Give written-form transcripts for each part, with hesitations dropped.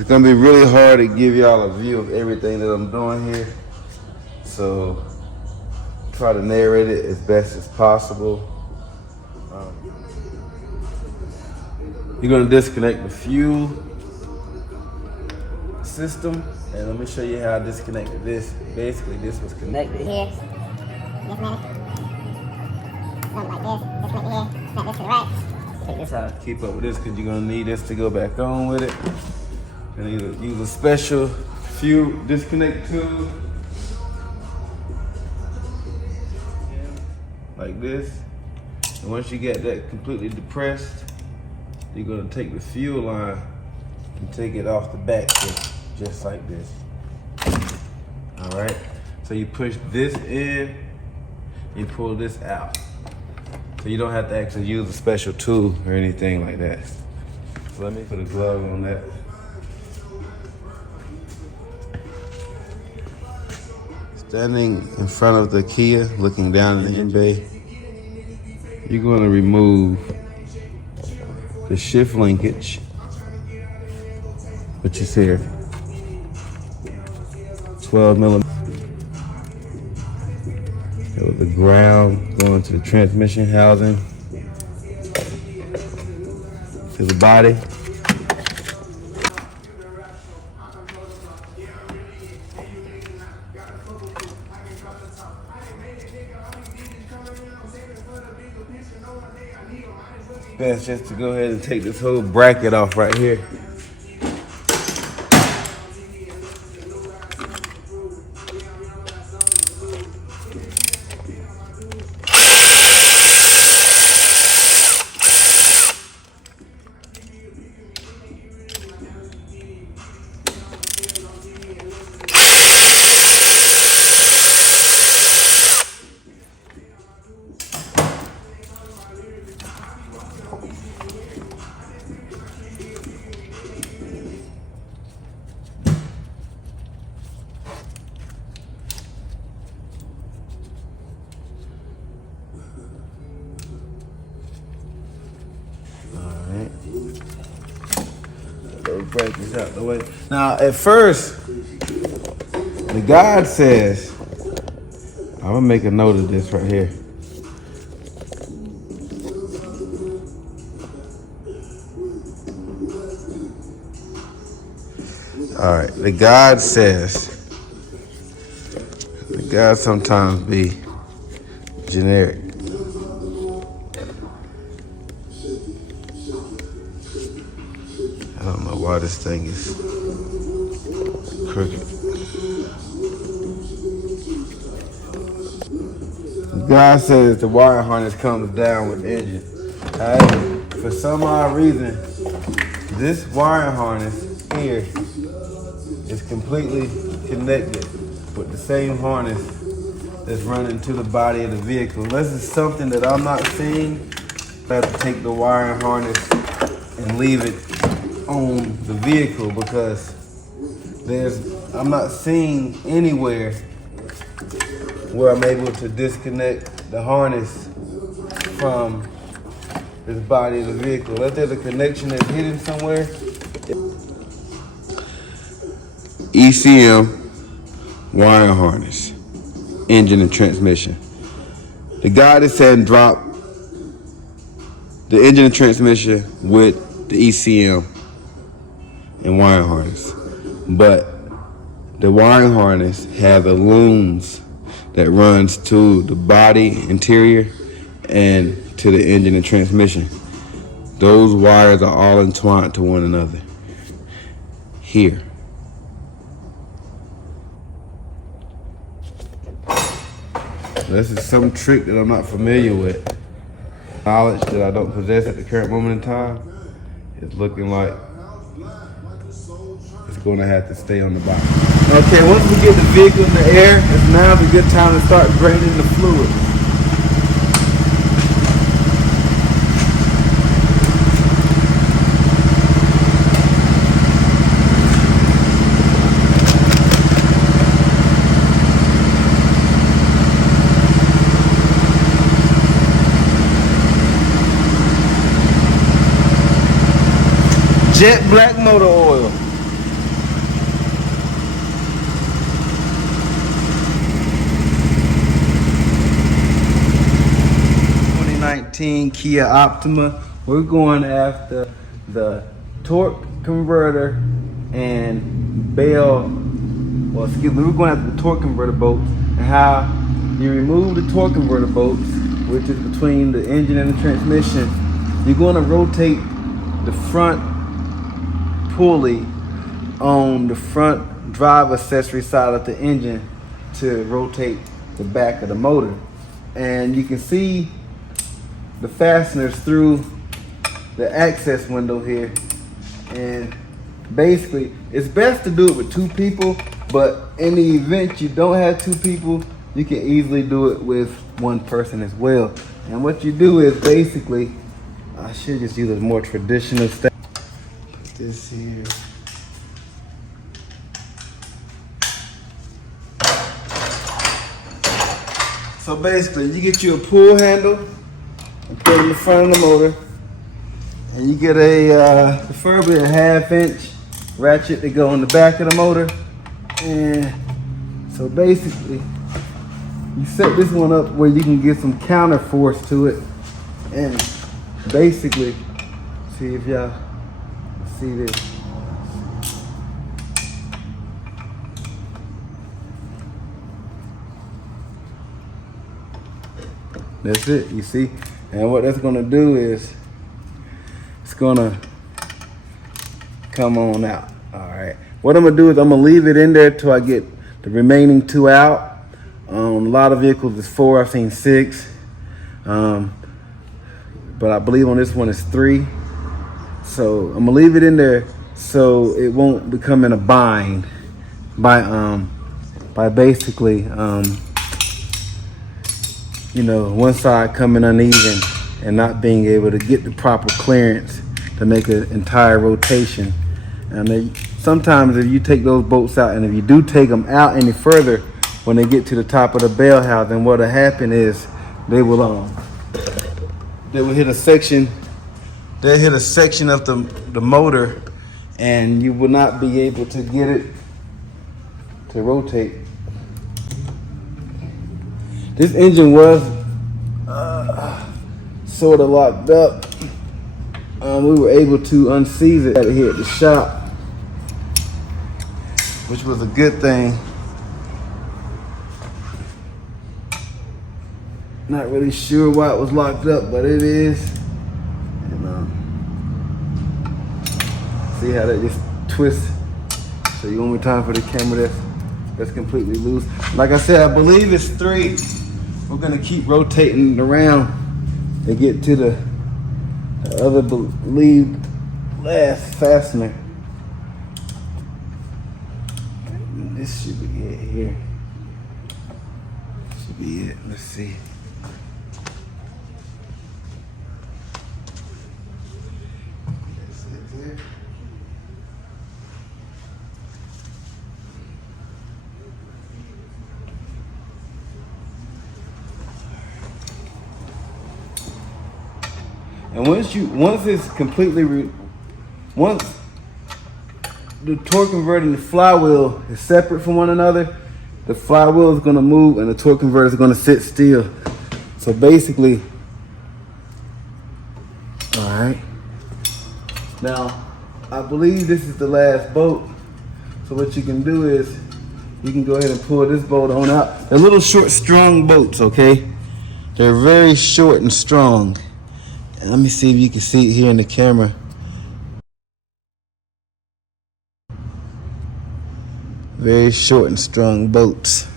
It's gonna be really hard to give y'all a view of everything that I'm doing here. So try to narrate it as best as possible. You're gonna disconnect the fuel system, and let me show you how I disconnected this. Basically, this was connected here. Disconnect it. Something like this. Disconnect it here. Snap this to the right. Take this out. Keep up with this because you're gonna need this to go back on with it. You're gonna use a special fuel disconnect tool. Like this. And once you get that completely depressed, you're gonna take the fuel line and take it off the back here, just like this. All right, so you push this in, you pull this out. So you don't have to actually use a special tool or anything like that. So let me put a glove on that. Standing in front of the Kia, looking down in the engine bay, you're going to remove the shift linkage, which is here, 12 millimeters. With the ground going to the transmission housing, to the body. Best just to go ahead and take this whole bracket off right here. Break this out the way. Now, at first, the guide says, I'm gonna make a note of this right here. All right, the guide says, the guide sometimes be generic. I don't know why this thing is crooked. The guy says the wire harness comes down with the engine. However, for some odd reason, this wire harness here is completely connected with the same harness that's running to the body of the vehicle. Unless it's something that I'm not seeing, I have to take the wire harness and leave it on the vehicle because I'm not seeing anywhere where I'm able to disconnect the harness from this body of the vehicle. Unless there's a connection that's hidden somewhere. ECM wire harness, engine and transmission. The guide is saying drop the engine and transmission with the ECM and wiring harness, but the wiring harness has the looms that runs to the body interior and to the engine and transmission. Those wires are all entwined to one another here. This is some trick that I'm not familiar with. Knowledge that I don't possess at the current moment in time. It's looking like it's gonna have to stay on the bottom. Okay, once we get the vehicle in the air, it's now a good time to start draining the fluid. Jet black motor oil. 2019 Kia Optima. We're going after the torque converter and bell, well, excuse me, we're going after the torque converter bolts and how you remove the torque converter bolts, which is between the engine and the transmission. You're going to rotate the front pulley on the front drive accessory side of the engine to rotate the back of the motor. And you can see the fasteners through the access window here. And basically, it's best to do it with 2 people, but in the event you don't have 2 people, you can easily do it with 1 person as well. And what you do is basically, I should just use a more traditional style. Put this here. So basically, you get you a pull handle and put it in the front of the motor, and you get a preferably a 1/2 inch ratchet to go in the back of the motor. And so basically, you set this one up where you can get some counter force to it, and basically, see if y'all see this. That's it, you see? And what that's gonna do is, it's gonna come on out, all right? What I'm gonna do is I'm gonna leave it in there till I get the remaining 2 out. A lot of vehicles is 4, I've seen 6. But I believe on this one it's 3. So I'm gonna leave it in there so it won't become in a bind by basically, you know, one side coming uneven and not being able to get the proper clearance to make an entire rotation. And sometimes if you take those bolts out, and if you do take them out any further, when they get to the top of the bell housing, what'll happen is they will hit a section. They'll hit a section of the motor, and you will not be able to get it to rotate. This engine was sort of locked up. We were able to unseize it here at the shop, which was a good thing. Not really sure why it was locked up, but it is. And see how that just twists. So you one more time for the camera that's completely loose. Like I said, I believe it's 3. We're gonna keep rotating it around to get to the other believed last fastener. This should be it here. Should be it. Let's see. That's it there. And once it's completely, once the torque converter and the flywheel is separate from one another, the flywheel is going to move and the torque converter is going to sit still. So basically, all right. Now, I believe this is the last bolt. So what you can do is you can go ahead and pull this bolt on out. They're little short, strong bolts, okay? They're very short and strong. Let me see if you can see it here in the camera. Very short and strong bolts.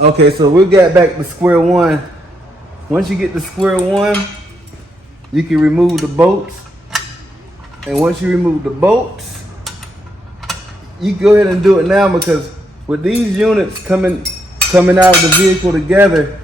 Okay, so we got back to square one. Once you get to square one, you can remove the bolts. And once you remove the bolts, you can go ahead and do it now, because with these units coming out of the vehicle together,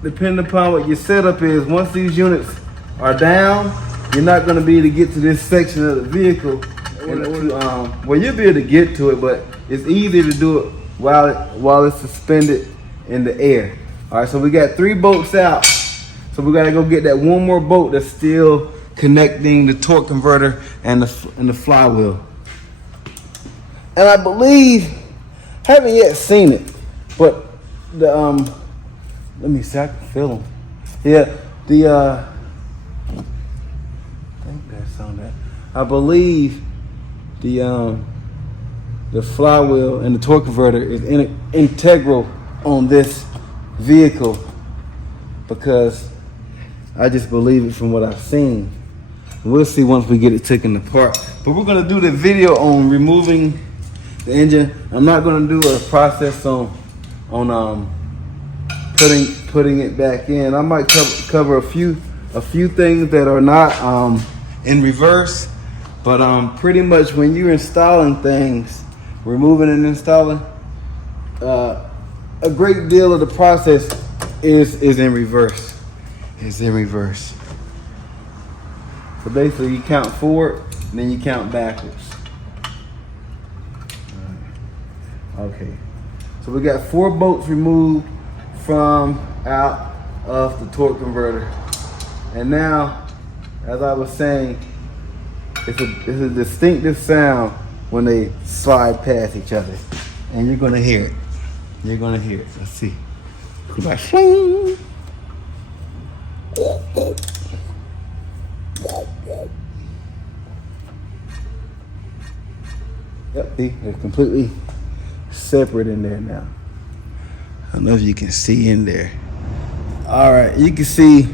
depending upon what your setup is, once these units are down, you're not going to be able to get to this section of the vehicle. Well, you'll be able to get to it, but it's easier to do it while it's suspended in the air. All right, so we got 3 bolts out. So we gotta go get that one more bolt that's still connecting the torque converter and the flywheel. And I believe, haven't yet seen it, but the let me see, I can feel them. Yeah, I think that's on that. I believe the flywheel and the torque converter is integral on this vehicle, because I just believe it from what I've seen. We'll see once we get it taken apart. But we're gonna do the video on removing the engine. I'm not gonna do a process on putting it back in. I might cover a few things that are not in reverse, but pretty much when you're installing things, removing and installing, a great deal of the process is in reverse. It's in reverse. So basically you count forward and then you count backwards. Okay. So we got 4 bolts removed from out of the torque converter. And now, as I was saying, it's a distinctive sound when they slide past each other. And you're gonna hear it. You're gonna hear it. Let's see. Yep, see, they're completely separate in there now. I don't know if you can see in there. All right, you can see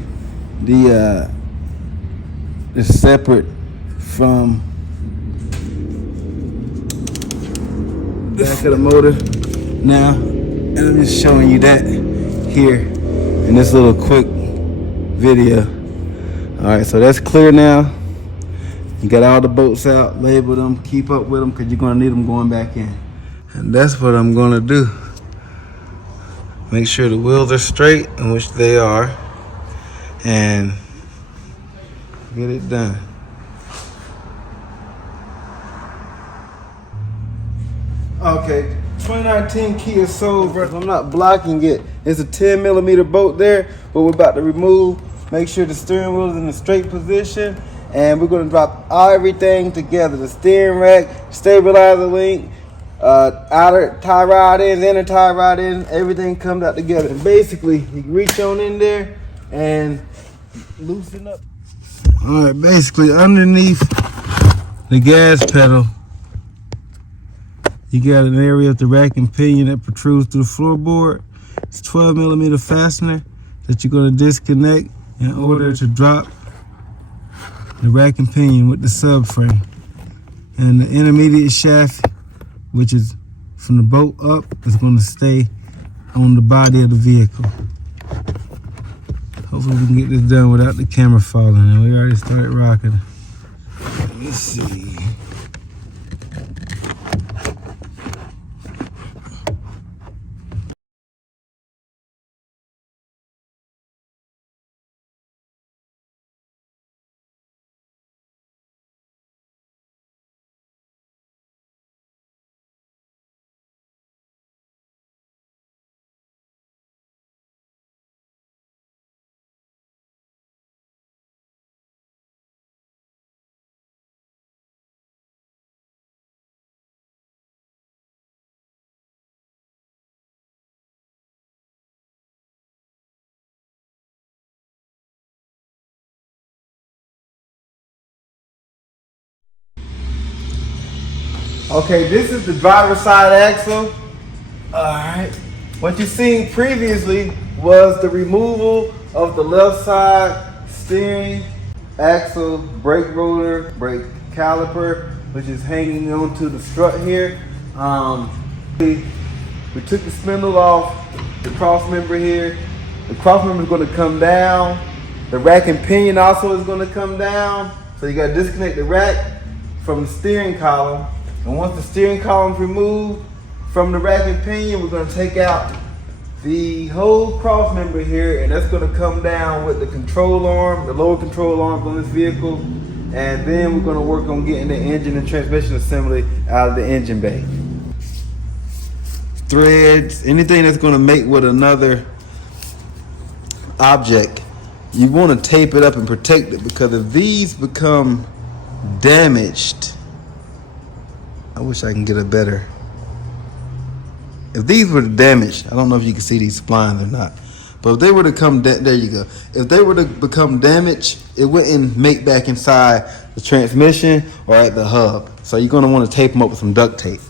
the separate from the back of the motor now, and I'm just showing you that here in this little quick video. All right, so that's clear now. You got all the bolts out, label them, keep up with them, because you're gonna need them going back in. And that's what I'm gonna do. Make sure the wheels are straight, in which they are, and get it done. Okay, 2019 Kia Soul. I'm not blocking it. It's a 10 millimeter bolt there, but we're about to remove. Make sure the steering wheel is in a straight position, and we're gonna drop everything together. The steering rack, stabilizer link, outer tie rod ends, inner tie rod ends, everything comes out together. And basically, you reach on in there and loosen up. All right, basically underneath the gas pedal, you got an area of the rack and pinion that protrudes through the floorboard. It's 12 millimeter fastener that you're gonna disconnect in order to drop the rack and pinion with the subframe. And the intermediate shaft, which is from the bolt up, is going to stay on the body of the vehicle. Hopefully we can get this done without the camera falling, and we already started rocking. Let's see. Okay, this is the driver's side axle. All right. What you seen previously was the removal of the left side steering axle, brake rotor, brake caliper, which is hanging onto the strut here. We took the spindle off the cross member here. The cross member is going to come down. The rack and pinion also is going to come down. So you got to disconnect the rack from the steering column. And once the steering column is removed from the rack and pinion, we're going to take out the whole cross member here, and that's going to come down with the control arm, the lower control arms on this vehicle. And then we're going to work on getting the engine and transmission assembly out of the engine bay. Threads, anything that's going to mate with another object, you want to tape it up and protect it, because if these become damaged, I wish I can get a better. If these were damaged, I don't know if you can see these splines or not, but if they were to come, there you go. If they were to become damaged, it wouldn't make back inside the transmission or at the hub. So you're going to want to tape them up with some duct tape.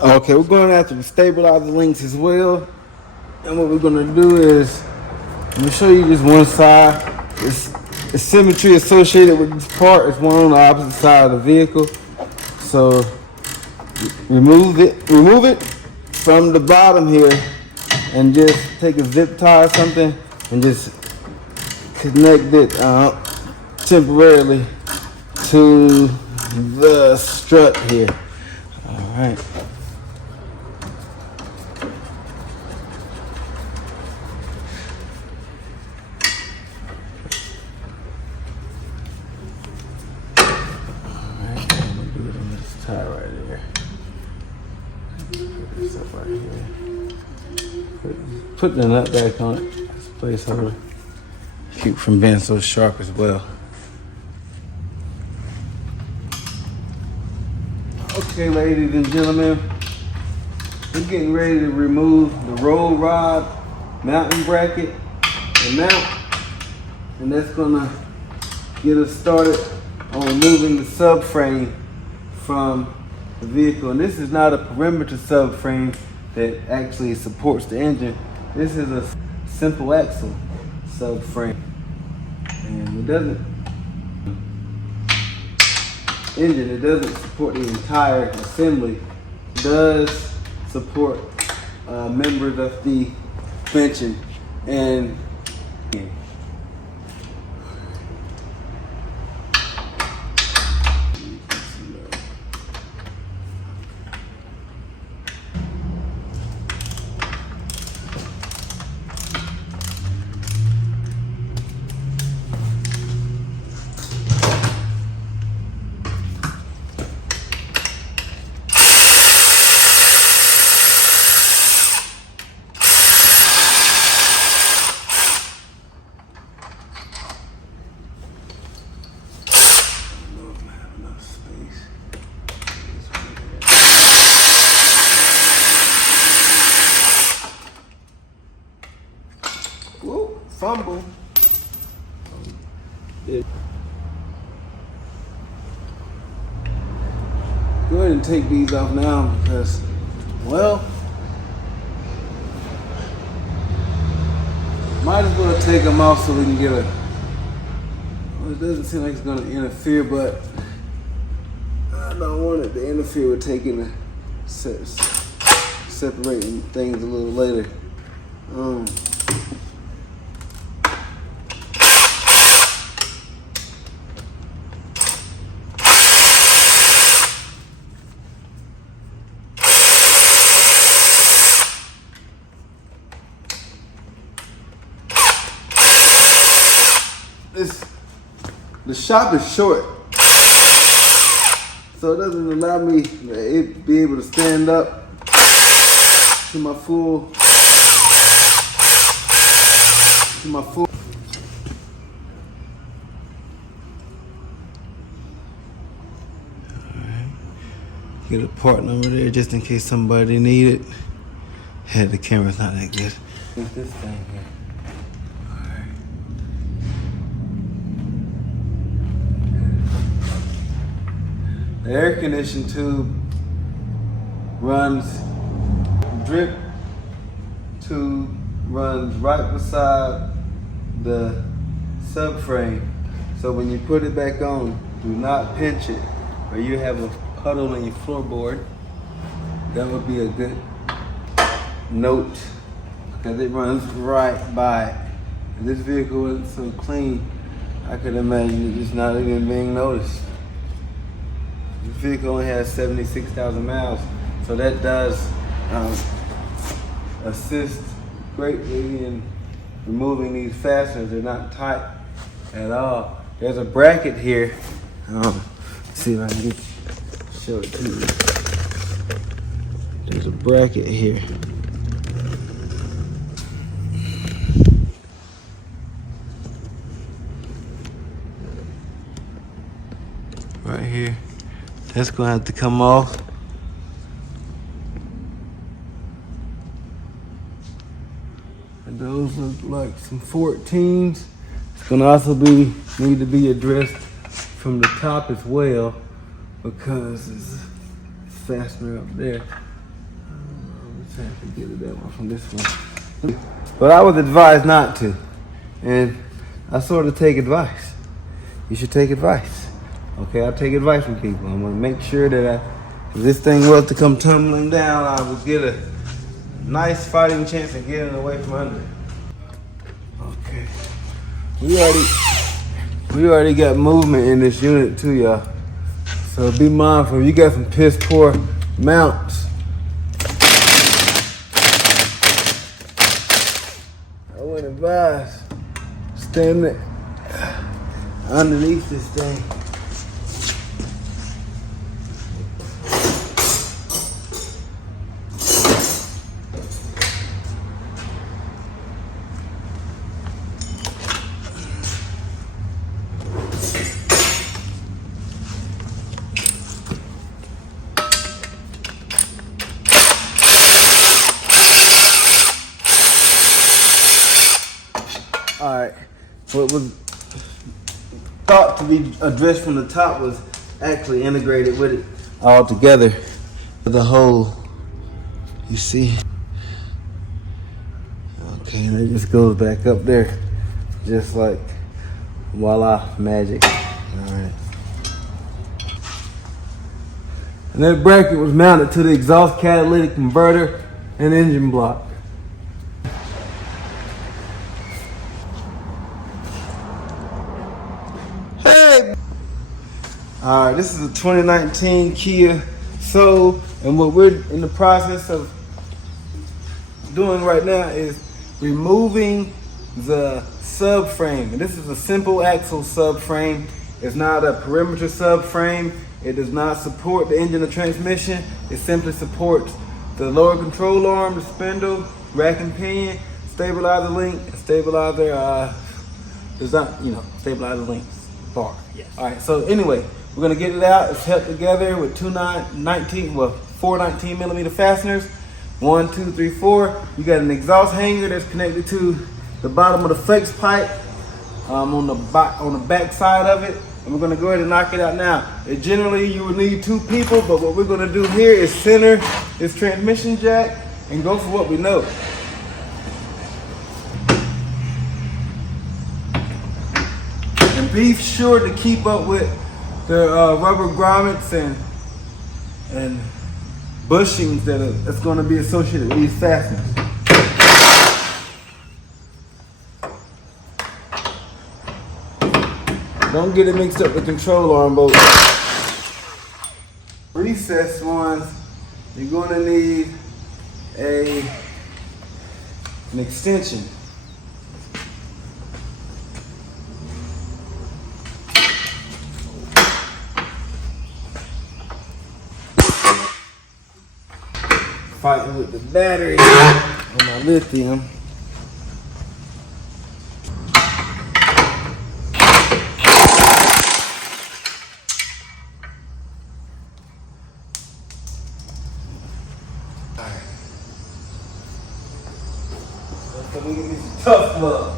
Okay, we're going to have to stabilize the links as well. And what we're going to do is, I'm going to show you just one side. The symmetry associated with this part is one on the opposite side of the vehicle. So remove it from the bottom here, and just take a zip tie or something and just connect it temporarily to the strut here. All right. Tie right there. Put this up right here. Put the nut back on it. It's a placeholder. Keep from being so sharp as well. Okay, ladies and gentlemen, we're getting ready to remove the roll rod mounting bracket and mount, and that's gonna get us started on removing the subframe from the vehicle. And this is not a perimeter subframe that actually supports the engine. This is a simple axle subframe, and it doesn't support the entire assembly. It does support members of the suspension and fumble. Go ahead and take these off now, because, well, might as well take them off so we can get a, well, it doesn't seem like it's going to interfere, but I don't want it to interfere with taking the separating things a little later. The shop is short, so it doesn't allow me to be able to stand up to my full. Alright. Get a part number there just in case somebody need it. Yeah, the camera's not that good. What's this thing here? The air conditioning tube drip tube runs right beside the subframe. So when you put it back on, do not pinch it, or you have a puddle in your floorboard. That would be a good note, because it runs right by it. If this vehicle wasn't so clean, I could imagine it just not even being noticed. This vehicle only has 76,000 miles, so that does assist greatly in removing these fasteners. They're not tight at all. There's a bracket here. Let's see if I can show it to you. There's a bracket here. here. That's gonna have to come off. And those look like some 14s. It's gonna also need to be addressed from the top as well because it's fastener up there. I'm just have to get it that one from this one. But I was advised not to, and I sort of take advice. You should take advice. Okay, I take advice from people. I'm gonna make sure that if this thing was to come tumbling down, I would get a nice fighting chance of getting away from under. Okay, we already got movement in this unit too, y'all. So be mindful. If you got some piss poor mounts, I would advise standing underneath this thing. All right, what was thought to be addressed from the top was actually integrated with it all together. The whole, you see? Okay, and it just goes back up there, just like voila, magic. All right. And that bracket was mounted to the exhaust catalytic converter and engine block. All right, this is a 2019 Kia Soul, and what we're in the process of doing right now is removing the subframe. And this is a simple axle subframe. It's not a perimeter subframe. It does not support the engine or transmission. It simply supports the lower control arm, the spindle, rack and pinion, stabilizer link, stabilizer stabilizer link bar. Yes. All right, so anyway, we're gonna get it out. It's held together with 4 19 millimeter fasteners. 1, 2, 3, 4. You got an exhaust hanger that's connected to the bottom of the flex pipe on the back side of it. And we're gonna go ahead and knock it out now. Generally, you would need 2 people, but what we're gonna do here is center this transmission jack and go for what we know. And be sure to keep up with the rubber grommets and bushings that's going to be associated with these fasteners. Don't get it mixed up with control arm bolts. Recessed ones, you're going to need an extension. Fighting with the battery on my lithium. Alright. So we get these tough gloves.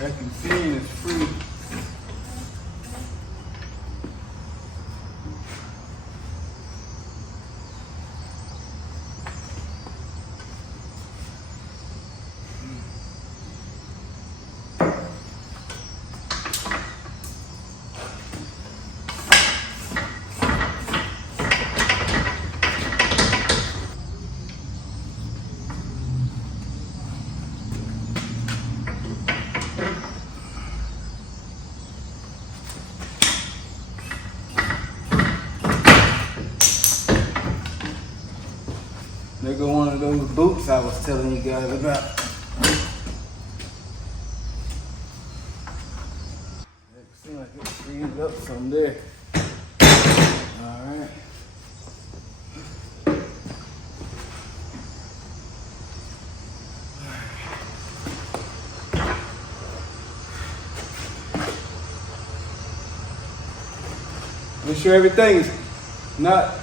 As you can see, it's free. go one of those boots I was telling you guys about. It seems like it freed up some there. Alright. Make sure everything is not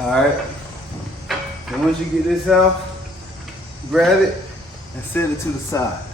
alright. And once you get this out, grab it and set it to the side.